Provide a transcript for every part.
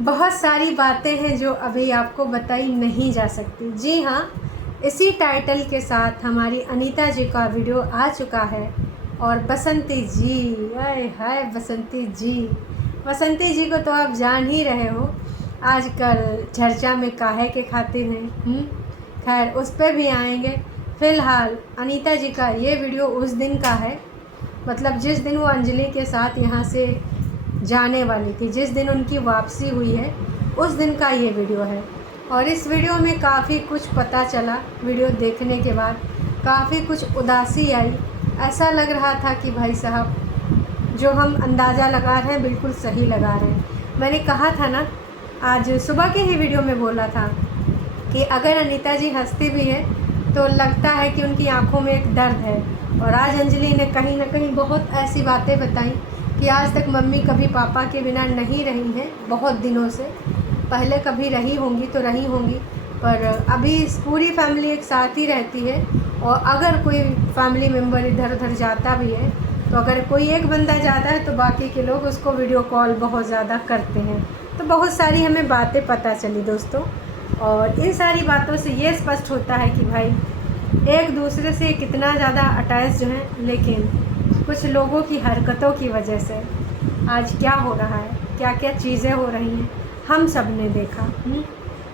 बहुत सारी बातें हैं जो अभी आपको बताई नहीं जा सकती। जी हाँ, इसी टाइटल के साथ हमारी अनीता जी का वीडियो आ चुका है। और बसंती जी, आय हाय बसंती जी, बसंती जी को तो आप जान ही रहे हो आजकल चर्चा में काहे के खातिर हैं। खैर उस पर भी आएंगे। फ़िलहाल अनीता जी का ये वीडियो उस दिन का है, मतलब जिस दिन वो अंजलि के साथ यहाँ से जाने वाली थी, जिस दिन उनकी वापसी हुई है उस दिन का ये वीडियो है। और इस वीडियो में काफ़ी कुछ पता चला। वीडियो देखने के बाद काफ़ी कुछ उदासी आई। ऐसा लग रहा था कि भाई साहब जो हम अंदाज़ा लगा रहे हैं बिल्कुल सही लगा रहे हैं। मैंने कहा था ना, आज सुबह के ही वीडियो में बोला था कि अगर अनीता जी हंसती भी है तो लगता है कि उनकी आंखों में एक दर्द है। और आज अंजलि ने कहीं ना कहीं बहुत ऐसी बातें बताई कि आज तक मम्मी कभी पापा के बिना नहीं रही हैं, बहुत दिनों से। पहले कभी रही होंगी तो रही होंगी, पर अभी पूरी फैमिली एक साथ ही रहती है। और अगर कोई फैमिली मेम्बर इधर उधर जाता भी है तो अगर कोई एक बंदा जाता है तो बाकी के लोग उसको वीडियो कॉल बहुत ज़्यादा करते हैं। तो बहुत सारी हमें बातें पता चली दोस्तों। और इन सारी बातों से ये स्पष्ट होता है कि भाई एक दूसरे से कितना ज़्यादा अटैच जो हैं, लेकिन कुछ लोगों की हरकतों की वजह से आज क्या हो रहा है, क्या क्या चीज़ें हो रही हैं, हम सब ने देखा।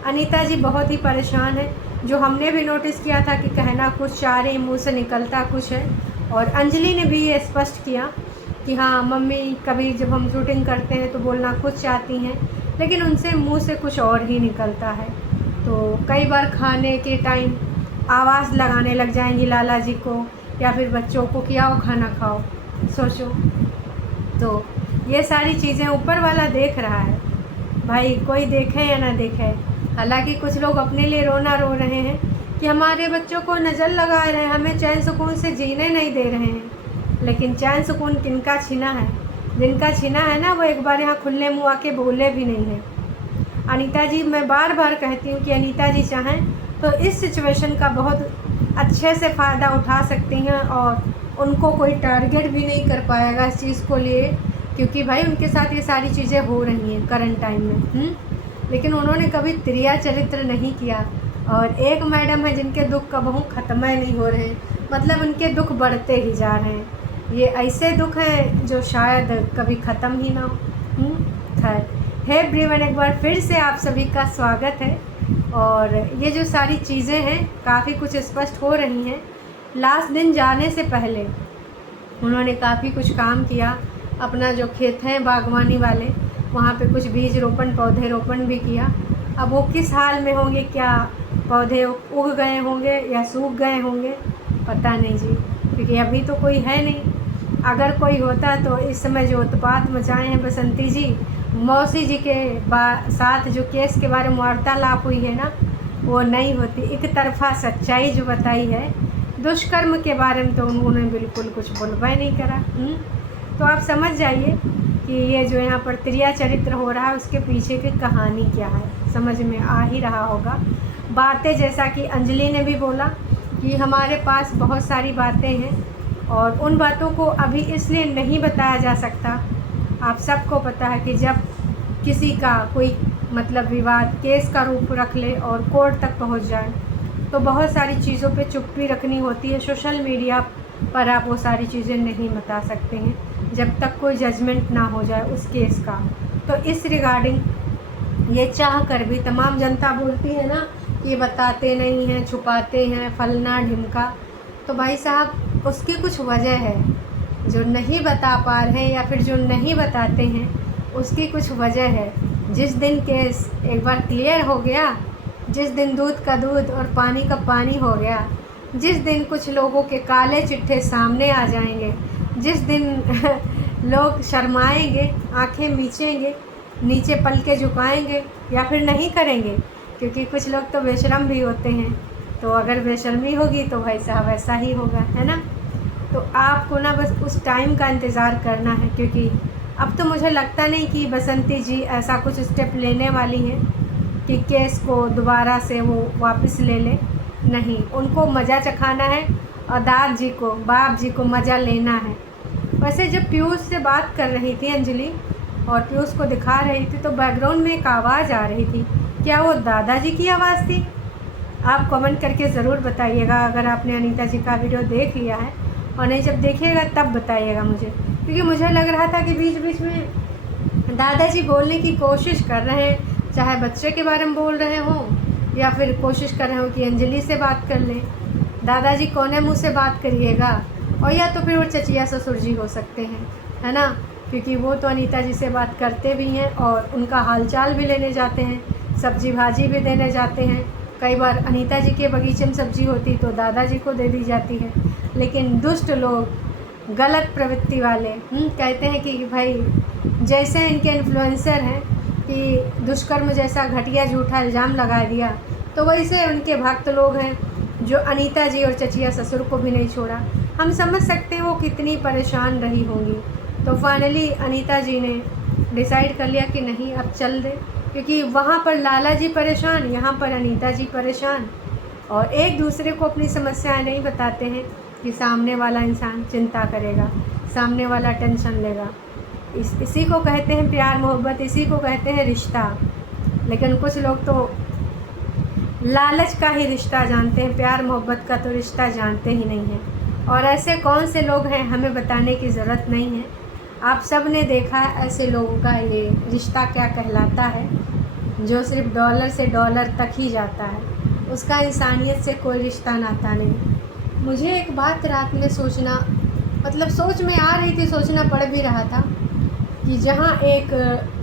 अनीता जी बहुत ही परेशान है, जो हमने भी नोटिस किया था कि कहना कुछ चाह रही, मुँह से निकलता कुछ है। और अंजलि ने भी ये स्पष्ट किया कि हाँ मम्मी कभी जब हम शूटिंग करते हैं तो बोलना कुछ चाहती हैं, लेकिन उनसे मुँह से कुछ और ही निकलता है। तो कई बार खाने के टाइम आवाज़ लगाने लग जाएंगी लाला जी को या फिर बच्चों को कि आओ खाना खाओ। सोचो, तो ये सारी चीज़ें ऊपर वाला देख रहा है, भाई कोई देखे या ना देखे। हालांकि कुछ लोग अपने लिए रोना रो रहे हैं कि हमारे बच्चों को नज़र लगा रहे हैं, हमें चैन सुकून से जीने नहीं दे रहे हैं। लेकिन चैन सुकून किनका छीना है? जिनका छीना है ना, वो एक बार यहाँ खुले मुँह आके बोले भी नहीं हैं। अनीता जी, मैं बार बार कहती हूँ कि अनीता जी चाहें तो इस सिचुएशन का बहुत अच्छे से फ़ायदा उठा सकती हैं और उनको कोई टारगेट भी नहीं कर पाएगा इस चीज़ को लिए, क्योंकि भाई उनके साथ ये सारी चीज़ें हो रही हैं करंट टाइम में। लेकिन उन्होंने कभी त्रिया चरित्र नहीं किया। और एक मैडम है जिनके दुख कबहू ख़त्म नहीं हो रहे हैं, मतलब उनके दुख बढ़ते ही जा रहे हैं। ये ऐसे दुख हैं जो शायद कभी ख़त्म ही ना हो। खैर, है एवरीवन, एक बार फिर से आप सभी का स्वागत है। और ये जो सारी चीज़ें हैं काफ़ी कुछ स्पष्ट हो रही हैं। लास्ट दिन जाने से पहले उन्होंने काफ़ी कुछ काम किया। अपना जो खेत हैं बागवानी वाले, वहाँ पे कुछ बीज रोपण पौधे रोपण भी किया। अब वो किस हाल में होंगे, क्या पौधे उग गए होंगे या सूख गए होंगे, पता नहीं जी, क्योंकि अभी तो कोई है नहीं। अगर कोई होता तो इस समय जो उत्पात मचाए हैं बसंती जी, मौसी जी के साथ जो केस के बारे में वार्तालाप हुई है ना, वो नहीं होती। एक तरफा सच्चाई जो बताई है, दुष्कर्म के बारे में तो उन्होंने बिल्कुल कुछ बोलबा ही नहीं करा। तो आप समझ जाइए कि ये जो यहाँ पर त्रिया चरित्र हो रहा है उसके पीछे की कहानी क्या है, समझ में आ ही रहा होगा। बातें जैसा कि अंजलि ने भी बोला कि हमारे पास बहुत सारी बातें हैं और उन बातों को अभी इसलिए नहीं बताया जा सकता। आप सबको पता है कि जब किसी का कोई मतलब विवाद केस का रूप रख ले और कोर्ट तक पहुंच जाए तो बहुत सारी चीज़ों पे चुप्पी रखनी होती है। सोशल मीडिया पर आप वो सारी चीज़ें नहीं बता सकते हैं जब तक कोई जजमेंट ना हो जाए उस केस का। तो इस रिगार्डिंग ये चाह कर भी तमाम जनता बोलती है ना कि बताते नहीं हैं, छुपाते हैं, फलना ढिमका। तो भाई साहब उसकी कुछ वजह है, जो नहीं बता पा रहे हैं या फिर जो नहीं बताते हैं उसकी कुछ वजह है। जिस दिन केस एक बार क्लियर हो गया, जिस दिन दूध का दूध और पानी का पानी हो गया, जिस दिन कुछ लोगों के काले चिट्ठे सामने आ जाएंगे, जिस दिन लोग शर्माएंगे, आंखें मीचेंगे, नीचे पलके झुकाएंगे या फिर नहीं करेंगे, क्योंकि कुछ लोग तो बेशर्म भी होते हैं। तो अगर बेशर्मी होगी तो भाई साहब ऐसा ही होगा, है ना। तो आपको ना बस उस टाइम का इंतज़ार करना है, क्योंकि अब तो मुझे लगता नहीं कि बसंती जी ऐसा कुछ स्टेप लेने वाली हैं कि केस को दोबारा से वो वापस ले लें। नहीं, उनको मज़ा चखाना है और दाद जी को, बाप जी को मज़ा लेना है। वैसे जब पीयूष से बात कर रही थी अंजलि, और पीयूष को दिखा रही थी तो बैकग्राउंड में एक आवाज़ आ रही थी। क्या वो दादाजी की आवाज़ थी? आप कमेंट करके ज़रूर बताइएगा अगर आपने अनीता जी का वीडियो देख लिया है, और नहीं जब देखिएगा तब बताइएगा मुझे, क्योंकि मुझे लग रहा था कि बीच बीच में दादाजी बोलने की कोशिश कर रहे हैं, चाहे बच्चे के बारे में बोल रहे हों या फिर कोशिश कर रहे हो कि अंजलि से बात कर लें। दादाजी कोने मुँह से बात करिएगा, और या तो फिर वो चचिया ससुर जी हो सकते हैं, है ना, क्योंकि वो तो अनीता जी से बात करते भी हैं और उनका हालचाल भी लेने जाते हैं, सब्जी भाजी भी देने जाते हैं। कई बार अनीता जी के बगीचे में सब्जी होती तो दादाजी को दे दी जाती है। लेकिन दुष्ट लोग, गलत प्रवृत्ति वाले कहते हैं कि भाई जैसे इनके इन्फ्लुएंसर हैं कि दुष्कर्म जैसा घटिया झूठा इल्ज़ाम लगा दिया, तो वैसे उनके भक्त लोग हैं जो अनीता जी और चचिया ससुर को भी नहीं छोड़ा। हम समझ सकते हैं वो कितनी परेशान रही होंगी। तो फाइनली अनीता जी ने डिसाइड कर लिया कि नहीं अब चल दे, क्योंकि वहाँ पर लाला जी परेशान, यहाँ पर अनीता जी परेशान, और एक दूसरे को अपनी समस्याएं नहीं बताते हैं कि सामने वाला इंसान चिंता करेगा, सामने वाला टेंशन लेगा। इसी को कहते हैं प्यार मोहब्बत, इसी को कहते हैं रिश्ता। लेकिन कुछ लोग तो लालच का ही रिश्ता जानते हैं, प्यार मोहब्बत का तो रिश्ता जानते ही नहीं हैं। और ऐसे कौन से लोग हैं हमें बताने की ज़रूरत नहीं है, आप सब ने देखा है ऐसे लोगों का ये रिश्ता क्या कहलाता है, जो सिर्फ डॉलर से डॉलर तक ही जाता है, उसका इंसानियत से कोई रिश्ता नाता नहीं। मुझे एक बात रात में सोचना, मतलब सोच में आ रही थी, सोचना पड़ भी रहा था कि जहाँ एक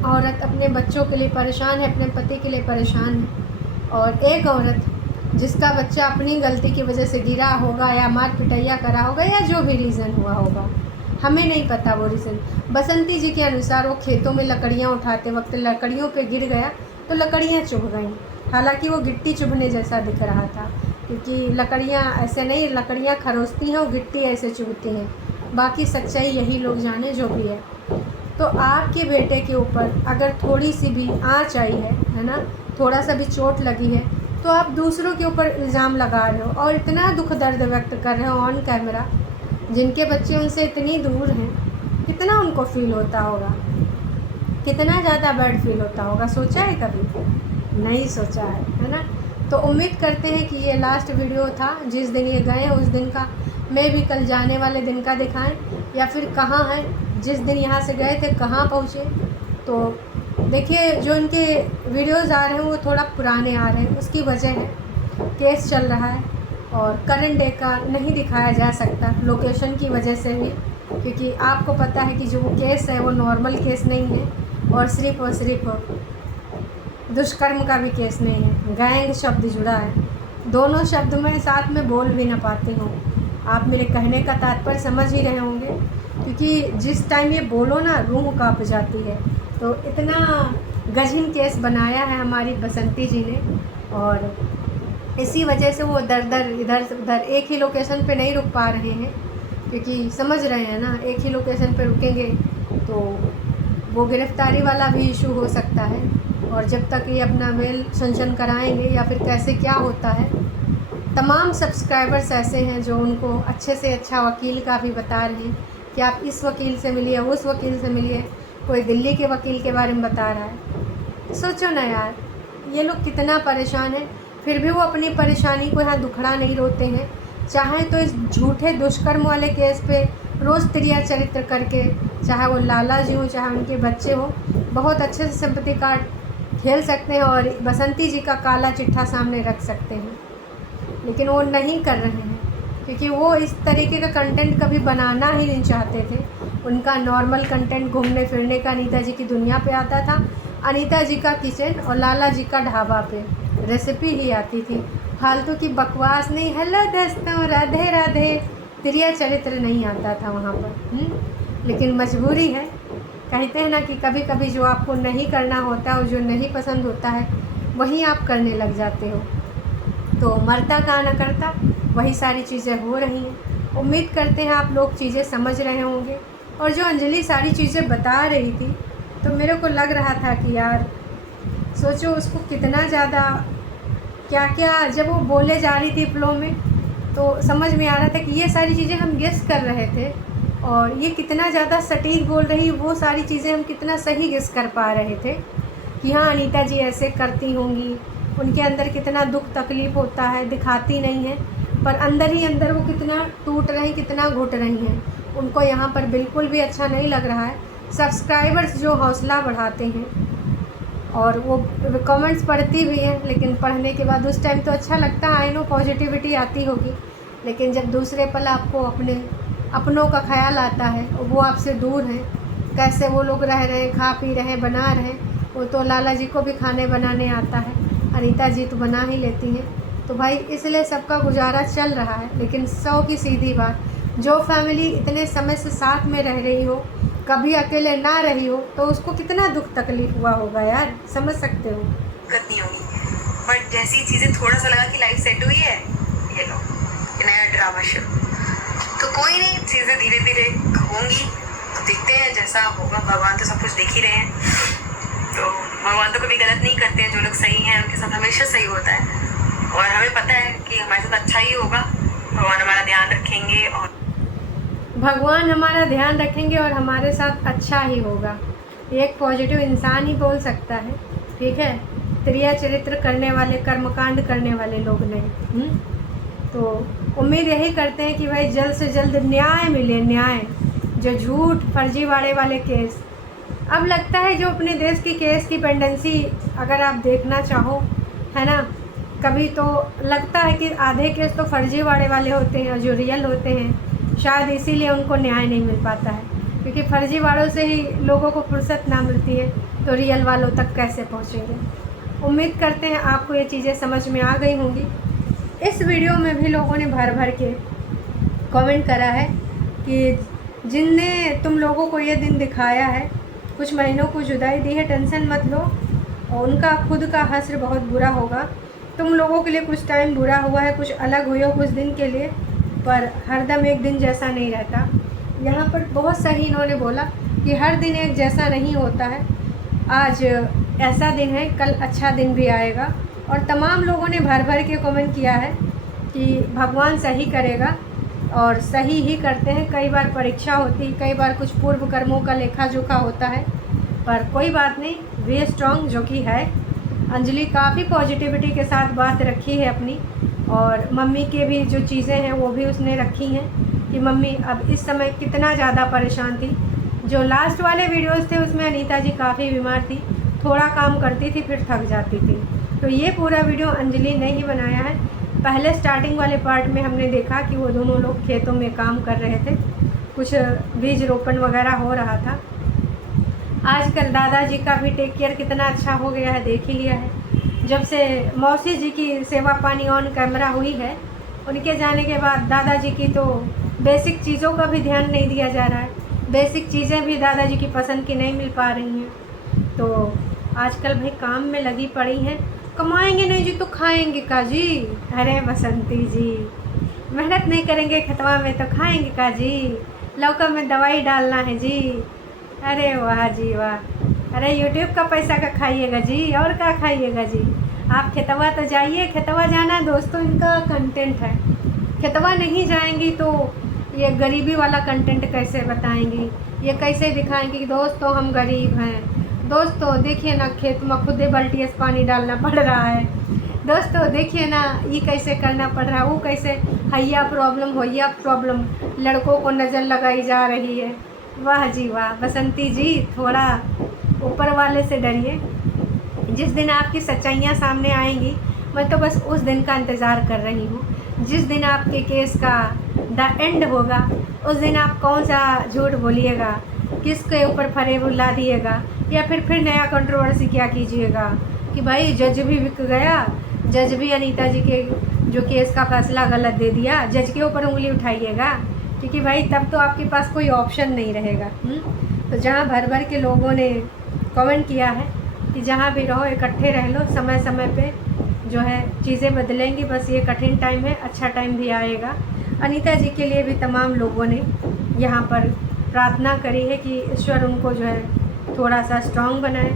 औरत अपने बच्चों के लिए परेशान है, अपने पति के लिए परेशान है, और एक औरत जिसका बच्चा अपनी गलती की वजह से गिरा होगा या मार पिटैया करा होगा या जो भी रीज़न हुआ होगा, हमें नहीं पता वो रीज़न। बसंती जी के अनुसार वो खेतों में लकड़ियाँ उठाते वक्त लकड़ियों पे गिर गया तो लकड़ियाँ चुभ गईं, हालांकि वो गिट्टी चुभने जैसा दिख रहा था, क्योंकि लकड़ियाँ ऐसे नहीं, लकड़ियाँ खरोचती हैं और गिट्टी ऐसे चुभती हैं। बाकी सच्चाई यही लोग जाने जो भी है। तो आपके बेटे के ऊपर अगर थोड़ी सी भी आँच आई है ना, थोड़ा सा भी चोट लगी है, तो आप दूसरों के ऊपर इल्ज़ाम लगा रहे हो और इतना दुख दर्द व्यक्त कर रहे हो ऑन कैमरा। जिनके बच्चे उनसे इतनी दूर हैं, कितना उनको फील होता होगा, कितना ज़्यादा बैड फील होता होगा, सोचा है कभी? नहीं सोचा है ना। तो उम्मीद करते हैं कि ये लास्ट वीडियो था, जिस दिन ये गए उस दिन का, मैं भी कल जाने वाले दिन का दिखाएं, या फिर कहाँ हैं, जिस दिन यहाँ से गए थे कहाँ पहुँचे। तो देखिए जो इनके वीडियोज़ आ रहे हैं वो थोड़ा पुराने आ रहे हैं, उसकी वजह है केस चल रहा है और करंट डे का नहीं दिखाया जा सकता लोकेशन की वजह से भी, क्योंकि आपको पता है कि जो वो केस है वो नॉर्मल केस नहीं है और सिर्फ दुष्कर्म का भी केस नहीं है, गैंग शब्द जुड़ा है। दोनों शब्द मैं साथ में बोल भी ना पाती हूँ, आप मेरे कहने का तात्पर्य समझ ही रहे होंगे, क्योंकि जिस टाइम ये बोलो ना रूह कांप जाती है। तो इतना गजहिन केस बनाया है हमारी बसंती जी ने, और इसी वजह से वो दर दर इधर से उधर एक ही लोकेशन पे नहीं रुक पा रहे हैं, क्योंकि समझ रहे हैं ना एक ही लोकेशन पे रुकेंगे तो वो गिरफ्तारी वाला भी इशू हो सकता है, और जब तक ये अपना मेल संशन कराएंगे या फिर कैसे क्या होता है। तमाम सब्सक्राइबर्स ऐसे हैं जो उनको अच्छे से अच्छा वकील का भी बता रहे हैं कि आप इस वकील से मिलिए, उस वकील से मिलिए, कोई दिल्ली के वकील के बारे में बता रहा है। सोचो ना यार, ये लोग कितना परेशान हैं, फिर भी वो अपनी परेशानी को यहाँ दुखड़ा नहीं रोते हैं। चाहे तो इस झूठे दुष्कर्म वाले केस पे रोज़ त्रिया चरित्र करके, चाहे वो लाला जी हो चाहे उनके बच्चे हो, बहुत अच्छे से सिंपैथी कार्ड खेल सकते हैं और बसंती जी का काला चिट्ठा सामने रख सकते हैं, लेकिन वो नहीं कर रहे हैं, क्योंकि वो इस तरीके का कंटेंट कभी बनाना ही नहीं चाहते थे। उनका नॉर्मल कंटेंट घूमने फिरने का अनीता जी की दुनिया पे आता था, अनीता जी का किचन और लाला जी का ढाबा पे रेसिपी ही आती थी, फालतू की बकवास नहीं। हेलो दोस्तों, राधे राधे, त्रिया चरित्र नहीं आता था वहाँ पर। लेकिन मजबूरी है, कहते हैं ना कि कभी कभी जो आपको नहीं करना होता है और जो नहीं पसंद होता है वही आप करने लग जाते हो। तो मरता का ना करता, वही सारी चीज़ें हो रही हैं। उम्मीद करते हैं आप लोग चीज़ें समझ रहे होंगे। और जो अंजलि सारी चीज़ें बता रही थी तो मेरे को लग रहा था कि यार सोचो उसको कितना ज़्यादा क्या क्या, जब वो बोले जा रही थी फ्लो में तो समझ में आ रहा था कि ये सारी चीज़ें हम गेस कर रहे थे और ये कितना ज़्यादा सटीक बोल रही है, वो सारी चीज़ें हम कितना सही गेस कर पा रहे थे कि हाँ अनीता जी ऐसे करती होंगी, उनके अंदर कितना दुख तकलीफ़ होता है, दिखाती नहीं है पर अंदर ही अंदर वो कितना टूट रही, कितना घुट रही हैं। उनको यहाँ पर बिल्कुल भी अच्छा नहीं लग रहा है। सब्सक्राइबर्स जो हौसला बढ़ाते हैं और वो कमेंट्स पढ़ती भी हैं, लेकिन पढ़ने के बाद उस टाइम तो अच्छा लगता है, आई नो पॉजिटिविटी आती होगी, लेकिन जब दूसरे पल आपको अपनों का ख्याल आता है, वो आपसे दूर हैं, कैसे वो लोग रह रहे हैं, खा पी रहे हैं, बना रहे हैं। वो तो लाला जी को भी खाने बनाने आता है, अनीता जी तो बना ही लेती हैं। तो भाई इसलिए सबका गुजारा चल रहा है। लेकिन 100 की सीधी बात, जो फैमिली इतने समय से साथ में रह रही हो, कभी अकेले ना रही हो, तो उसको कितना दुख तकलीफ हुआ होगा यार, समझ सकते हो। नहीं होगी, बट जैसी चीज़ें थोड़ा सा लगा कि लाइफ सेट हुई है, ये लो नया ड्रामा शो। तो कोई नहीं, चीज़ें धीरे धीरे होंगी, तो देखते हैं जैसा होगा। भगवान तो सब कुछ देख ही रहे हैं, तो भगवान तो कभी गलत नहीं करते हैं। जो लोग सही हैं उनके साथ हमेशा सही होता है, और हमें पता है कि हमारे साथ अच्छा ही होगा। भगवान हमारा ध्यान रखेंगे और भगवान हमारा ध्यान रखेंगे और हमारे साथ अच्छा ही होगा। एक पॉजिटिव इंसान ही बोल सकता है, ठीक है, त्रिया चरित्र करने वाले, कर्मकांड करने वाले लोग नहीं। तो उम्मीद यही करते हैं कि भाई जल्द से जल्द न्याय मिले, न्याय। जो झूठ फर्जीवाड़े वाले केस, अब लगता है जो अपने देश की केस की पेंडेंसी अगर आप देखना चाहो, है ना, कभी तो लगता है कि आधे केस तो फर्जीवाड़े वाले होते हैं और जो रियल होते हैं शायद इसीलिए उनको न्याय नहीं मिल पाता है, क्योंकि फर्जीवाड़ों से ही लोगों को फुर्सत ना मिलती है, तो रियल वालों तक कैसे पहुँचेंगे। उम्मीद करते हैं आपको ये चीज़ें समझ में आ गई होंगी। इस वीडियो में भी लोगों ने भर भर के कमेंट करा है कि जिनने तुम लोगों को ये दिन दिखाया है, कुछ महीनों को जुदाई दी है, टेंशन मत लो, और उनका खुद का हश्र बहुत बुरा होगा। तुम लोगों के लिए कुछ टाइम बुरा हुआ है, कुछ अलग हुए हो कुछ दिन के लिए, पर हरदम एक दिन जैसा नहीं रहता। यहाँ पर बहुत सही इन्होंने बोला कि हर दिन एक जैसा नहीं होता है। आज ऐसा दिन है, कल अच्छा दिन भी आएगा। और तमाम लोगों ने भर भर के कमेंट किया है कि भगवान सही करेगा, और सही ही करते हैं। कई बार परीक्षा होती, कई बार कुछ पूर्व कर्मों का लेखा जोखा होता है, पर कोई बात नहीं, वे स्ट्रॉन्ग जो कि है। अंजलि काफ़ी पॉजिटिविटी के साथ बात रखी है अपनी, और मम्मी के भी जो चीज़ें हैं वो भी उसने रखी हैं कि मम्मी अब इस समय कितना ज़्यादा परेशान थी। जो लास्ट वाले वीडियोस थे उसमें अनीता जी काफ़ी बीमार थी, थोड़ा काम करती थी फिर थक जाती थी। तो ये पूरा वीडियो अंजलि ने ही बनाया है। पहले स्टार्टिंग वाले पार्ट में हमने देखा कि वो दोनों लोग खेतों में काम कर रहे थे, कुछ बीज रोपण वगैरह हो रहा था। आजकल दादाजी का भी टेक केयर कितना अच्छा हो गया है, देख ही लिया है। जब से मौसी जी की सेवा पानी ऑन कैमरा हुई है, उनके जाने के बाद दादाजी की तो बेसिक चीज़ों का भी ध्यान नहीं दिया जा रहा है। बेसिक चीज़ें भी दादाजी की पसंद की नहीं मिल पा रही हैं। तो आजकल भाई काम में लगी पड़ी हैं। कमाएंगे नहीं जी तो खाएंगे का जी? अरे बसंती जी, मेहनत नहीं करेंगे खेतवा में तो खाएंगे का जी? लौका में दवाई डालना है जी। अरे वाह जी वाह, अरे यूट्यूब का पैसा का खाइएगा जी, और क्या खाइएगा जी? आप खेतवा तो जाइए, खेतवा जाना दोस्तों इनका कंटेंट है। खेतवा नहीं जाएंगी तो ये गरीबी वाला कंटेंट कैसे बताएंगी, ये कैसे दिखाएंगी कि दोस्तों हम गरीब हैं। दोस्तों देखिए ना, खेत में खुद बाल्टी से पानी डालना पड़ रहा है। दोस्तों देखिए ना, ये कैसे करना पड़ रहा है, वो कैसे हैया प्रॉब्लम होया प्रॉब्लम, लड़कों को नज़र लगाई जा रही है। वाह जी वाह बसंती जी, थोड़ा ऊपर वाले से डरिए। जिस दिन आपकी सच्चाइयाँ सामने आएंगी, मैं तो बस उस दिन का इंतज़ार कर रही हूँ। जिस दिन आपके केस का द एंड होगा, उस दिन आप कौन सा झूठ बोलिएगा, किसके ऊपर फरेब ला दिएगा, या फिर नया कंट्रोवर्सी क्या कीजिएगा कि भाई जज भी बिक गया, जज भी अनीता जी के जो केस का फैसला गलत दे दिया, जज के ऊपर उंगली उठाइएगा, क्योंकि भाई तब तो आपके पास कोई ऑप्शन नहीं रहेगा। तो जहाँ भर भर के लोगों ने कमेंट किया है कि जहाँ भी रहो इकट्ठे रह लो, समय समय पे जो है चीज़ें बदलेंगी, बस ये कठिन टाइम है, अच्छा टाइम भी आएगा। अनीता जी के लिए भी तमाम लोगों ने यहाँ पर प्रार्थना करी है कि ईश्वर उनको जो है थोड़ा सा स्ट्रांग बनाए।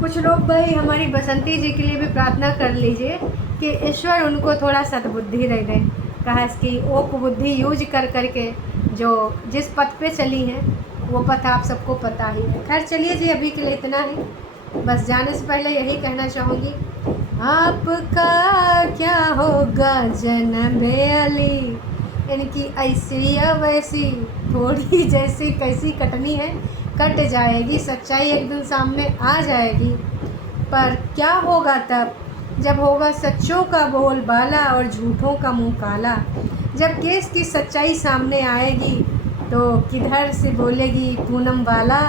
कुछ लोग भाई हमारी बसंती जी के लिए भी प्रार्थना कर लीजिए कि ईश्वर उनको थोड़ा सद्बुद्धि दे दें, कहा कि वो बुद्धि यूज कर करके जो जिस पथ पे चली हैं वो पथ आप सबको पता ही है। खैर चलिए जी, अभी के लिए इतना ही। बस जाने से पहले यही कहना चाहूँगी, आपका क्या होगा जन्मे अली, इनकी ऐसी या वैसी थोड़ी जैसी कैसी कटनी है, कट जाएगी। सच्चाई एक दिन सामने आ जाएगी, पर क्या होगा तब जब होगा सच्चों का बोलबाला और झूठों का मुंह काला। जब केस की सच्चाई सामने आएगी तो किधर से बोलेगी पूनम वाला।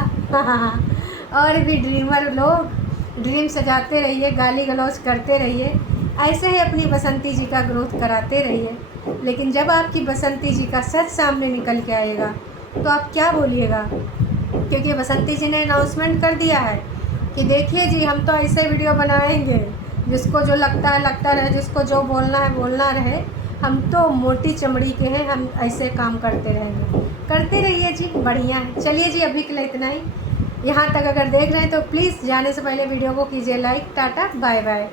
और भी ड्रीमर लोग ड्रीम सजाते रहिए, गाली गलौज करते रहिए, ऐसे ही अपनी बसंती जी का ग्रोथ कराते रहिए। लेकिन जब आपकी बसंती जी का सच सामने निकल के आएगा तो आप क्या बोलिएगा? क्योंकि बसंती जी ने अनाउंसमेंट कर दिया है कि देखिए जी, हम तो ऐसे वीडियो बनाएंगे, जिसको जो लगता है लगता रहे, जिसको जो बोलना है बोलना रहे, हम तो मोटी चमड़ी के हैं, हम ऐसे काम करते रहेंगे। करते रहिए जी, बढ़िया है। चलिए जी, अभी के लिए इतना ही। यहाँ तक अगर देख रहे हैं तो प्लीज़ जाने से पहले वीडियो को कीजिए लाइक। Tata bye bye.